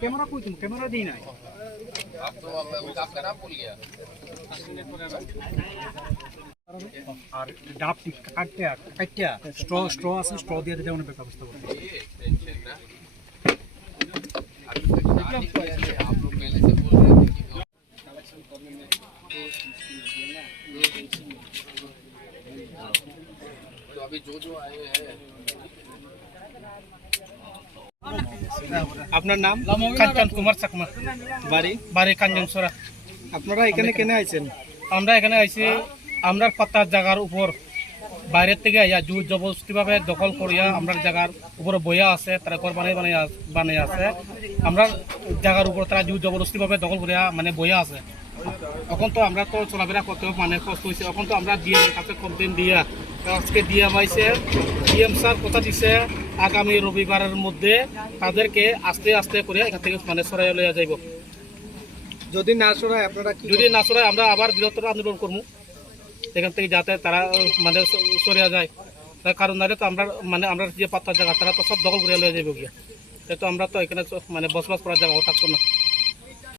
Camera কই তুমি? Camera দিই নাই। আর ডাব কাটতে কাটতে স্ট্র স্ট্র আছে স্ট্র দিয়ে দিতে অনেক ব্যবস্থা করতে আপনার নাম কাঞ্চন কুমার চাকমা বাড়ি বাড়ি কাঞ্চনসরা আপনারা এখানে কেন আইছেন আমরা এখানে আইছি আমরা পাতার জায়গার উপর বাইরের থেকে আইয়া জোর জবরদস্তিভাবে দখল করিয়া আমরা জায়গার উপরে বইয়া আছে তারা ঘর বানাই বানাই বানাই আছে আমরা জায়গার উপর তারা জোর জবরদস্তিভাবে দখল করিয়া মানে বইয়া আছে। এখন তো আমরা তো চলাফেরা করতে মানে কষ্ট হয়েছে এখন তো আমরা ডিএম কাছে কমপ্লেন দিয়া আজকে ডিএম আইছে। ডিএম স্যার কথা দিছে আগামী রবিবারের মধ্যে তাদেরকে আস্তে আস্তে করে এখান থেকে মানে সরাই লইয়া যাইব। যদি না শোনায় আপনারা যদি না সরাই আমরা আবার বৃহত্তর আন্দোলন করব। এখান থেকে যাতে তারা মানে সরিয়া যায়। তার কারণ নাহলে তো আমরা মানে আমরা যে পাত্তার জায়গা, তারা তো সব দখল করে লয়ে যাবে গিয়া। তো আমরা তো এখানে মানে বসবাস করার জায়গা থাকতো না।